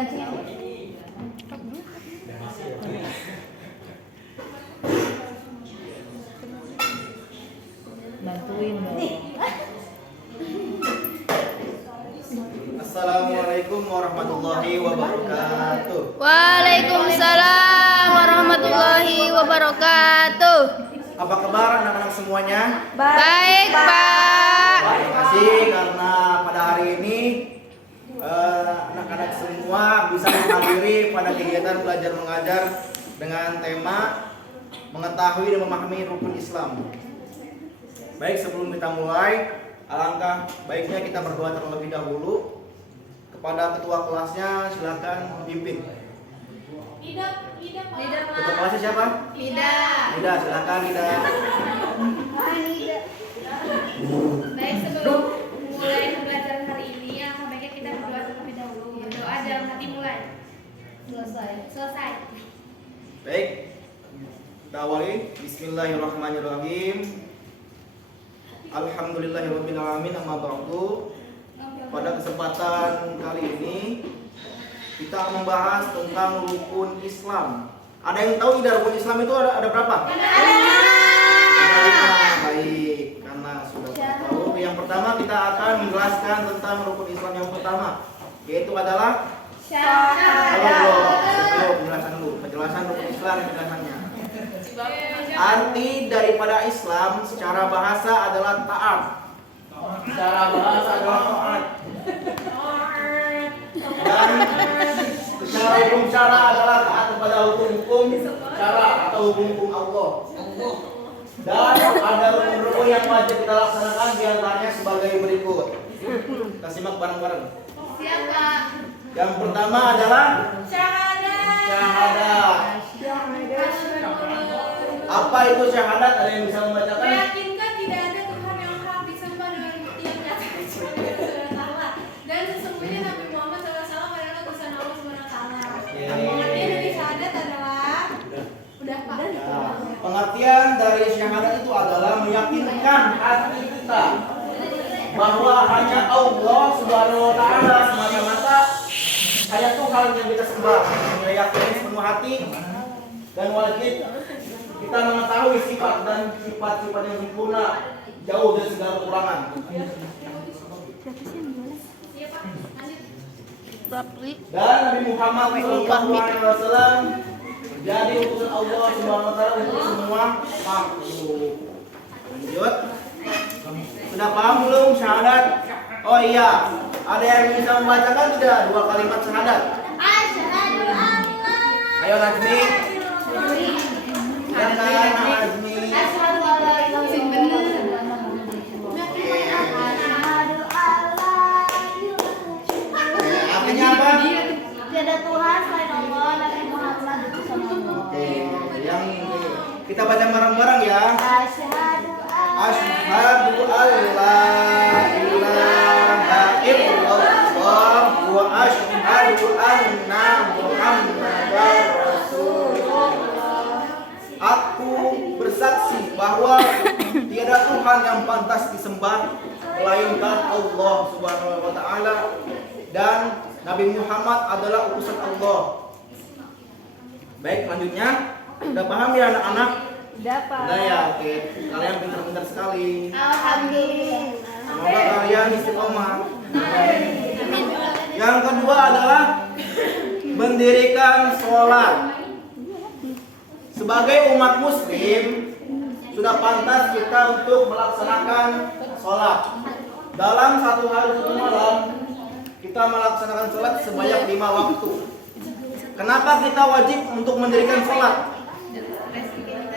Bantuin dong. Assalamualaikum warahmatullahi wabarakatuh. Waalaikumsalam warahmatullahi wabarakatuh. Apa kabar anak-anak semuanya? Baik, Pak. Terima kasih karena pada hari ini anak-anak semua bisa menghadiri pada kegiatan belajar mengajar dengan tema mengetahui dan memahami rukun Islam. Baik, sebelum kita mulai, alangkah baiknya kita berdoa terlebih dahulu. Kepada ketua kelasnya silakan pimpin. Ketua kelasnya siapa? Nida, silakan Nida. Baik, sebelum mulai pembelajaran hari ini, alangkah baiknya kita berdoa terlebih dahulu. Doa dalam hati mulai. Selesai. Baik, kita awali. Bismillahirrahmanirrahim. Alhamdulillahirabbil alamin, amma ba'du. Pada kesempatan kali ini kita membahas tentang rukun Islam. Ada yang tahu tidak rukun Islam itu ada berapa? Ada 5. Baik, karena sudah tahu. Yang pertama kita akan menjelaskan tentang rukun Islam yang pertama, yaitu adalah syahadat. Penjelasan dulu. Penjelasan rukun Islam, penjelasannya. Arti daripada Islam secara bahasa adalah taat. Secara bahasa adalah taat. Dan secara hukum syara adalah taat kepada hukum-hukum syara atau hukum-hukum Allah. Dan ada rukun-rukun yang wajib kita laksanakan, diantaranya sebagai berikut. Kita simak bareng-bareng. Siapa? Yang pertama adalah Syahadat. syahadat. Apa itu syahadat? Ada yang bisa membacakan? Meyakinkan tidak ada Tuhan yang hak disembah dengan bukti yang nyata kecuali Allah, dan sesungguhnya Nabi Muhammad SAW adalah utusan Allah SWT. Pengertian dari syahadat adalah udah Pak. Pengertian dari syahadat itu adalah meyakinkan hati kita bahwa hanya Allah Subhanahu wa taala semata-mata, hanya Tuhan yang kita sembah. Kita yakini sepenuh hati dan wajib kita mengetahui sifat dan sifat-sifat yang sempurna, jauh dari segala kekurangan. Dan Nabi Muhammad SAW menjadi utusan Allah Subhanahu wa taala untuk semua makhluk. Lanjut. Sudah paham belum syahadat? Oh iya, ada yang bisa membacakan tidak 2 kalimat syahadat? Asyhadu an la Ayo Najmi. Silakan Najmi. Asyhadu an la ilaha illallah. Artinya apa? Tiada Tuhan selain Allah, Nabi Muhammad utusan Allah. Oke, yang kita baca bareng-bareng ya. Asyhadu Asyhadu alla ilaha illallah wa asyhadu anna Muhammadar Rasulullah. Aku bersaksi bahwa tiada Tuhan yang pantas disembah melainkan Allah Subhanahu wa taala, dan Nabi Muhammad adalah utusan Allah. Baik, selanjutnya udah paham ya anak-anak? Udah ya, oke. Kalian pintar-pintar sekali. Alhamdulillah. Semoga kalian istiqomah. Yang kedua adalah mendirikan sholat. Sebagai umat muslim, sudah pantas kita untuk melaksanakan sholat. Dalam satu hari satu malam, kita melaksanakan sholat sebanyak 5 waktu. Kenapa kita wajib untuk mendirikan sholat?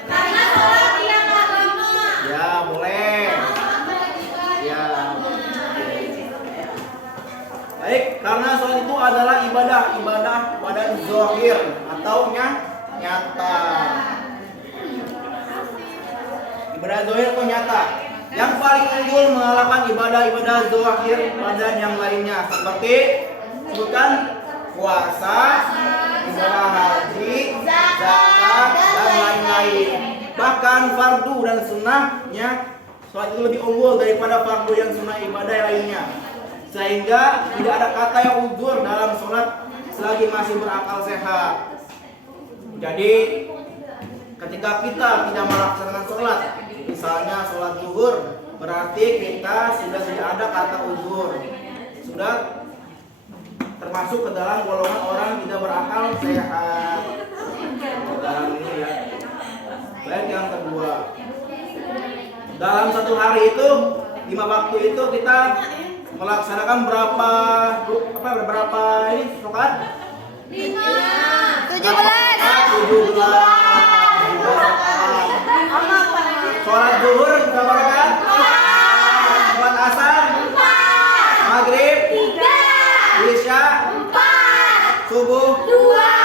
Karena sholat yang agama. Ya, boleh. Ya. Baik, karena sholat itu adalah ibadah pada zahir atau nyata. Ibadah zahir atau nyata. Yang paling unggul mengalahkan ibadah-ibadah zahir pada yang lainnya, seperti sebutkan puasa, ibadah haji, zakat, dan lain-lain. Bahkan fardu dan sunnahnya sholat itu lebih unggul daripada fardu yang sunnah ibadah lainnya, sehingga tidak ada kata yang uzur dalam sholat selagi masih berakal sehat. Jadi ketika kita tidak melaksanakan sholat, misalnya sholat zuhur, berarti kita sudah tidak ada kata uzur, sudah termasuk ke dalam golongan orang tidak berakal sehat. Dalam ini ya. Baik, yang kedua, dalam satu hari itu 5 waktu itu kita melaksanakan berapa ini sholat? 17. 17. Sholat zuhur berapa rakaat? 4. Sholat asar? 4. Maghrib? 3. Isya? 4. Subuh? 2.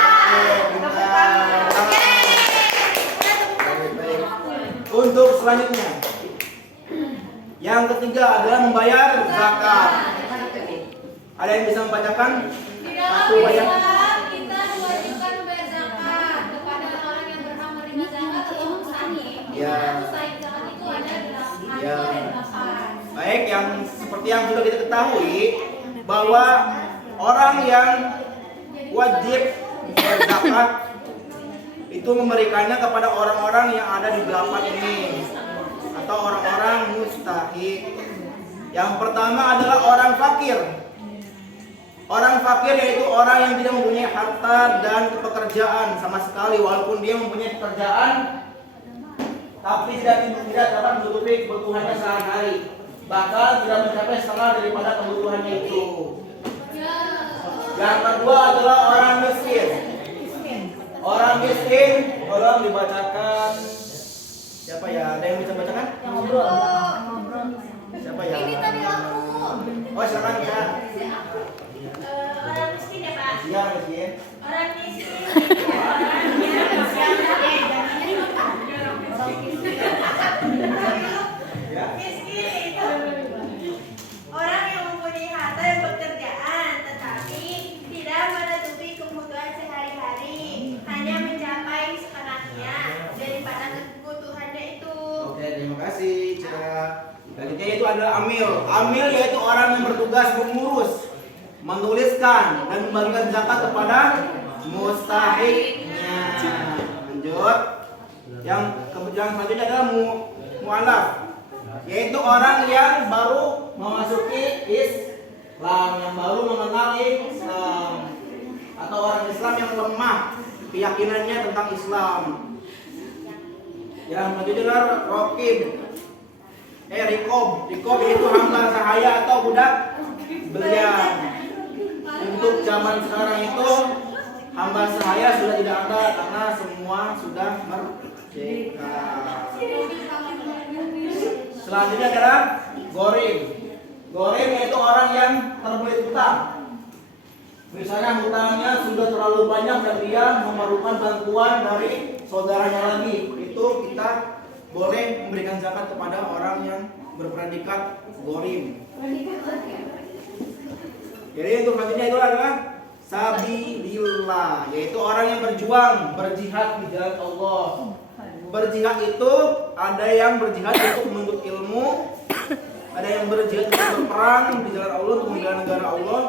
Untuk selanjutnya, yang ketiga adalah membayar zakat. Ada yang bisa membacakan? Di dalam Satu banyak. Islam kita diwajibkan membayar zakat kepada orang yang berhak menerima zakat atau mustahik. Ya. Mustahik zakat itu ada 8. Ya. Itu ada 8. Baik, yang seperti yang sudah kita ketahui bahwa orang yang wajib berzakat itu memberikannya kepada orang-orang yang ada di 8 ini atau orang-orang mustahik. Yang pertama adalah orang fakir. Orang fakir yaitu orang yang tidak mempunyai harta dan pekerjaan sama sekali, walaupun dia mempunyai pekerjaan tapi tidak dapat menutupi kebutuhannya sehari-hari, bahkan tidak mencapai setengah daripada kebutuhannya itu. Yang kedua adalah orang miskin. Orang miskin, tolong dibacakan. Siapa ya? Ada yang bisa bacakan? Siapa ya? Ini tadi aku. Oh, silakan ya. Orang miskin ya, Pak? Iya, miskin. Orang miskin itu orang Ya. miskin itu orang yang mempunyai harta dan pekerjaan tetapi tidak menutupi kebutuhan sehari-hari, hanya mencapai setengahnya daripada kebutuhannya itu. Oke, terima kasih, Cira. Selanjutnya itu adalah amil. Amil yaitu orang yang bertugas mengurus, menuliskan dan membagikan zakat kepada mustahiknya. Lanjut. Yang selanjutnya adalah mu'alaf, yaitu orang yang baru memasuki Islam, yang baru mengenal Islam, atau orang Islam yang lemah keyakinannya tentang Islam. Yang selanjutnya adalah rikob yaitu hamba sahaya atau budak belian. Untuk zaman sekarang itu hamba sahaya sudah tidak ada karena semua sudah merdeka. Selanjutnya adalah gorim. Gorim yaitu orang yang terbelit hutang. Misalnya hutangnya sudah terlalu banyak dan dia memerlukan bantuan dari saudaranya lagi, itu kita boleh memberikan zakat kepada orang yang berpredikat gorim. Jadi untuk selanjutnya itu adalah sabilillah, yaitu orang yang berjuang, berjihad di jalan Allah. Berjihad itu ada yang berjihad untuk menuntut ilmu, ada yang berjihad untuk berperang di jalan Allah untuk membela negara Allah,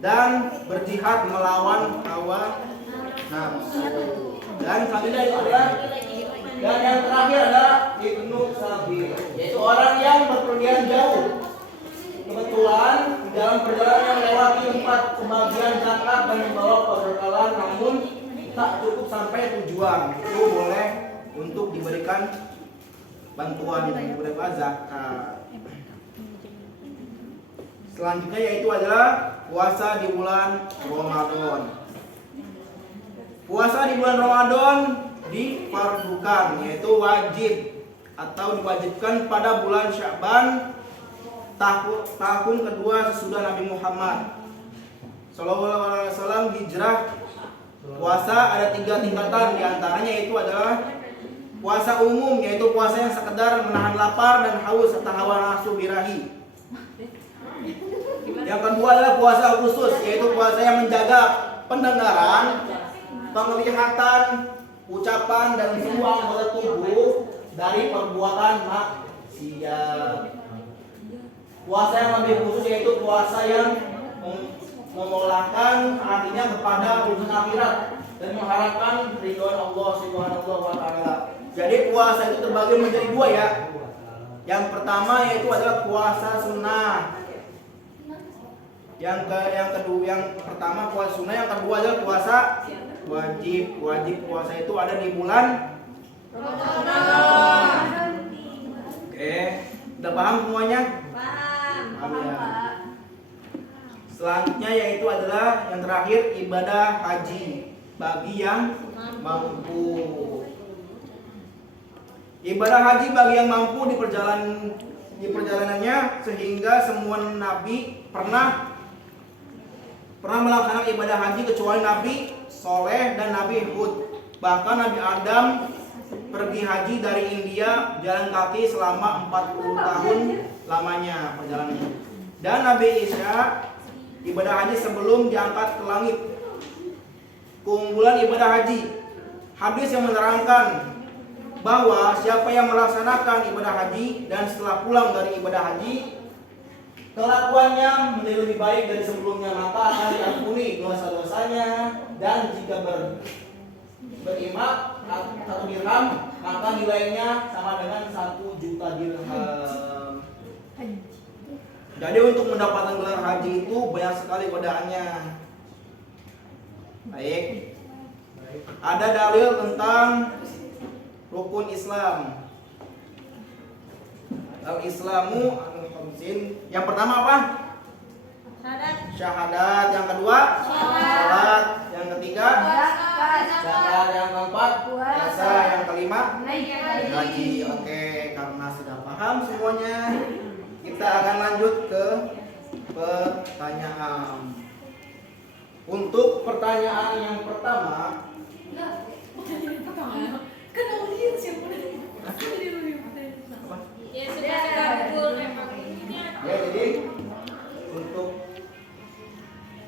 dan berjihad melawan hawa nafsu. Dan selanjutnya itu adalah, dan yang terakhir adalah ibnu sabil, yaitu orang yang berpergian jauh. Kebetulan dalam perjalanan melewati 4 pembagian zakat dan membawa perbekalan, namun tak cukup sampai tujuan, itu boleh untuk diberikan bantuan berupa zakat. Selanjutnya yaitu adalah puasa di bulan Ramadan. Puasa di bulan Ramadan difardukan, yaitu wajib atau diwajibkan pada bulan Sya'ban tahun kedua sesudah Nabi Muhammad SAW hijrah. Puasa ada 3 tingkatan, diantaranya yaitu adalah puasa umum, yaitu puasa yang sekedar menahan lapar dan haus serta hawa nafsu birahi. Yang kedua adalah puasa khusus, yaitu puasa yang menjaga pendengaran, penglihatan, ucapan dan semua anggota tubuh dari perbuatan maksiat. Puasa yang lebih khusus yaitu puasa yang memolahkan hatinya kepada urusan akhirat dan mengharapkan ridhoan Allah Subhanahu wa taala. Jadi puasa itu terbagi menjadi dua ya. Yang pertama yaitu adalah puasa sunnah. Yang pertama puasa sunnah, yang kedua adalah puasa wajib. Wajib puasa itu ada di bulan Ramadan. Oke, udah paham semuanya? Paham ya. Selanjutnya yaitu adalah yang terakhir ibadah haji bagi yang mampu. Ibadah haji bagi yang mampu di perjalanannya sehingga semua nabi pernah melaksanakan ibadah haji kecuali Nabi Soleh dan Nabi Hud. Bahkan Nabi Adam pergi haji dari India jalan kaki selama 40 tahun lamanya perjalanannya. Dan Nabi Isa ibadah haji sebelum diangkat ke langit. Keunggulan ibadah haji. Hadis yang menerangkan bahwa siapa yang melaksanakan ibadah haji dan setelah pulang dari ibadah haji kelakuannya menjadi lebih baik dari sebelumnya, maka akan diampuni dosa-dosanya, dan jika berimak satu dirham maka nilainya sama dengan 1 juta dirham. Jadi untuk mendapatkan gelar haji itu banyak sekali godaannya. Baik. Ada dalil tentang rukun Islam. Al-Islamu yang pertama apa? Syahadat. Yang kedua salat. Yang ketiga zakat. Yang keempat puasa. Yang kelima haji. Oke, karena sudah paham semuanya, kita akan lanjut ke pertanyaan. Untuk pertanyaan yang pertama, kan audiens yang ya sudah kabul memang ya, jadi untuk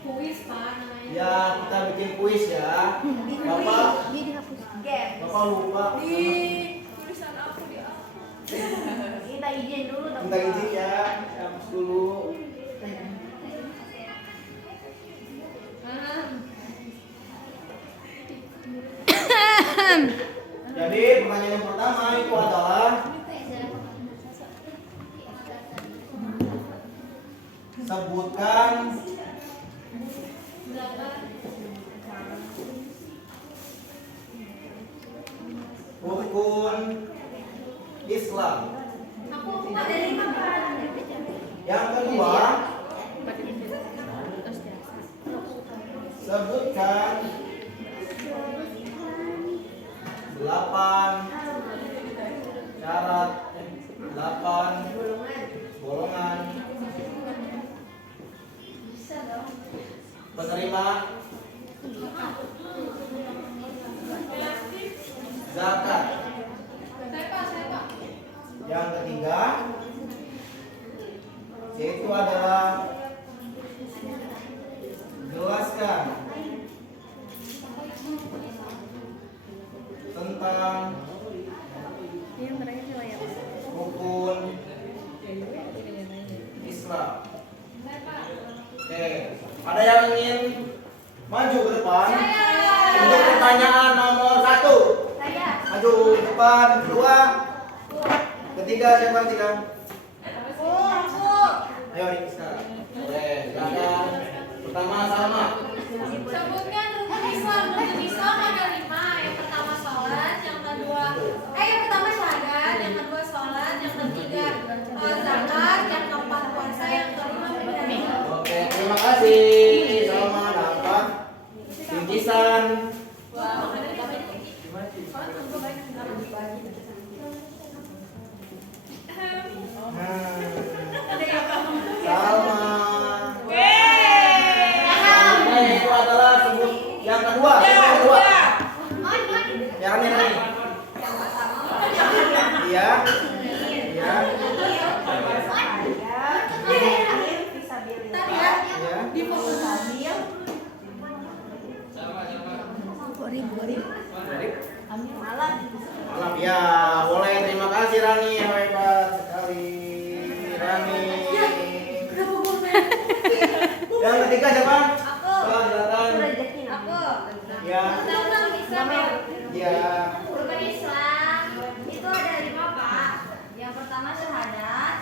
kuis Pak namanya. ya kita bikin kuis ya. Bapak lupa. Di tulisan aku di apa? Kita izin dulu dong. Minta izin ya, hapus dulu. Jadi pertanyaan yang pertama itu adalah sebutkan rukun Islam. Yang kedua, sebutkan 8 syarat, 8 golongan penerima zakat. Yang ketiga yaitu adalah jelaskan tentang rukun Islam. Oke, ada yang ingin maju ke depan untuk pertanyaan nomor 1? Maju ke depan. Kedua, ketiga, siapa yang ketiga? Ayo Rik sekarang. Oke, silakan. Pertama Salma. Sebutkan rukun Islam. Rukun Islam ada 5. Yang pertama sholat, yang kedua yang pertama syahadat, yang kedua sholat, yang ketiga zakat, yang keempat puasa, yang kelima menikah. Oke, terima kasih. Salma dapat bingkisan. Salma. Itu adalah sebut yang kedua. Yang kedua. Yang ini. Iya. Iya. Di foto Malam ya, boleh. Terima kasih Rani, hebat sekali Rani. Yang ketiga siapa? Aku. Silakan. Aku. Ya. Tentang Islam ya. Ya. Rukun Islam itu ada 5 Pak. Yang pertama syahadat,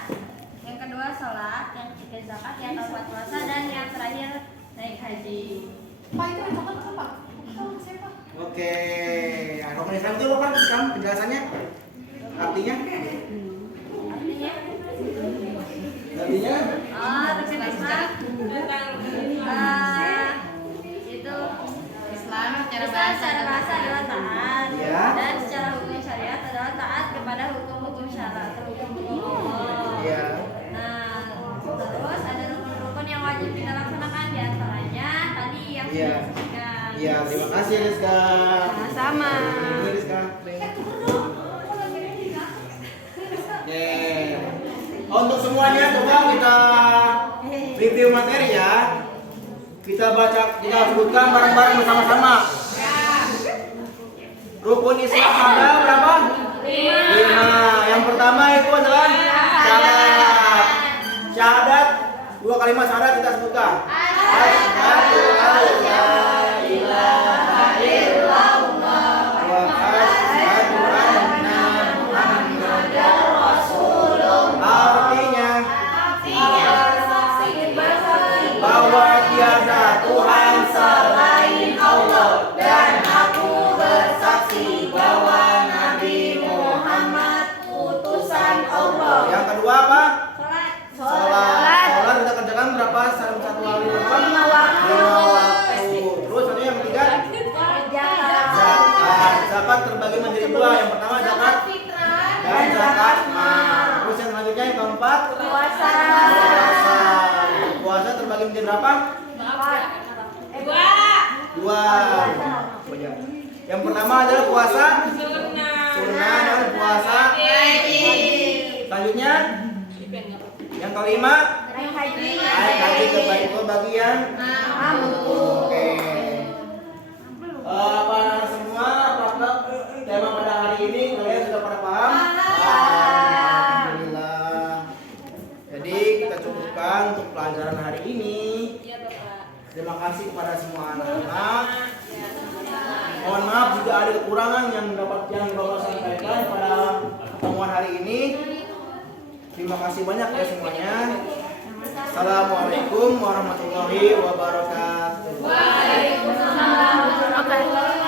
yang kedua sholat, yang ketiga zakat, yang keempat puasa, dan yang terakhir naik haji. Pak itu yang coklat apa? Tahu siapa? Oke. Nah, rukun Islam itu apa Islam penjelasannya? Artinya? Artinya? Artinya? Oh, rukun Islam. Itu Islam secara Islam bahasa secara bahasa adalah taat, Ya. dan secara hukum syariat adalah taat kepada hukum-hukum syara atau hukum-hukum Allah. Iya. Nah, terus ada rukun-rukun yang wajib kita laksanakan, diantaranya tadi yang Iya. sudah disebutkan. Iya, terima kasih Rizka. Sama-sama. Ini Rizka. Oke. Untuk semuanya coba kita review materi ya. Kita baca, kita sebutkan bareng-bareng bersama-sama. Rukun Islam ada berapa? 5. Yang pertama itu adalah syahadat. Syahadat, 2 kalimat syahadat kita sebutkan. Asyhadu an la ilaha illallah wa asyhadu anna Muhammadar Rasulullah. Artinya bahwa tiada Tuhan selain Allah dan aku bersaksi bahwa Nabi Muhammad utusan Allah. Yang kedua apa? Sholat. Sholat kita kerjakan berapa? Satu kali berapa? 5 waktu. Terus ada yang ketiga? Zakat. Zakat terbagi menjadi 2. Yang pertama zakat dan zakat mal. Terus yang selanjutnya yang keempat? Puasa. Puasa terbagi menjadi berapa? 2. Yang pertama adalah puasa sunnah dan puasa selanjutnya yang kelima naik haji kebagian oke. Apa semua apakah tema pada hari ini kalian sudah pada paham? Alhamdulillah. Jadi kita cukupkan untuk pelajaran hari ini. Terima kasih kepada semua anak-anak. Mohon maaf jika ada kekurangan yang Bapak sampaikan pada pertemuan hari ini. Terima kasih banyak ya semuanya. Assalamualaikum warahmatullahi wabarakatuh. Waalaikumsalam warahmatullahi wabarakatuh.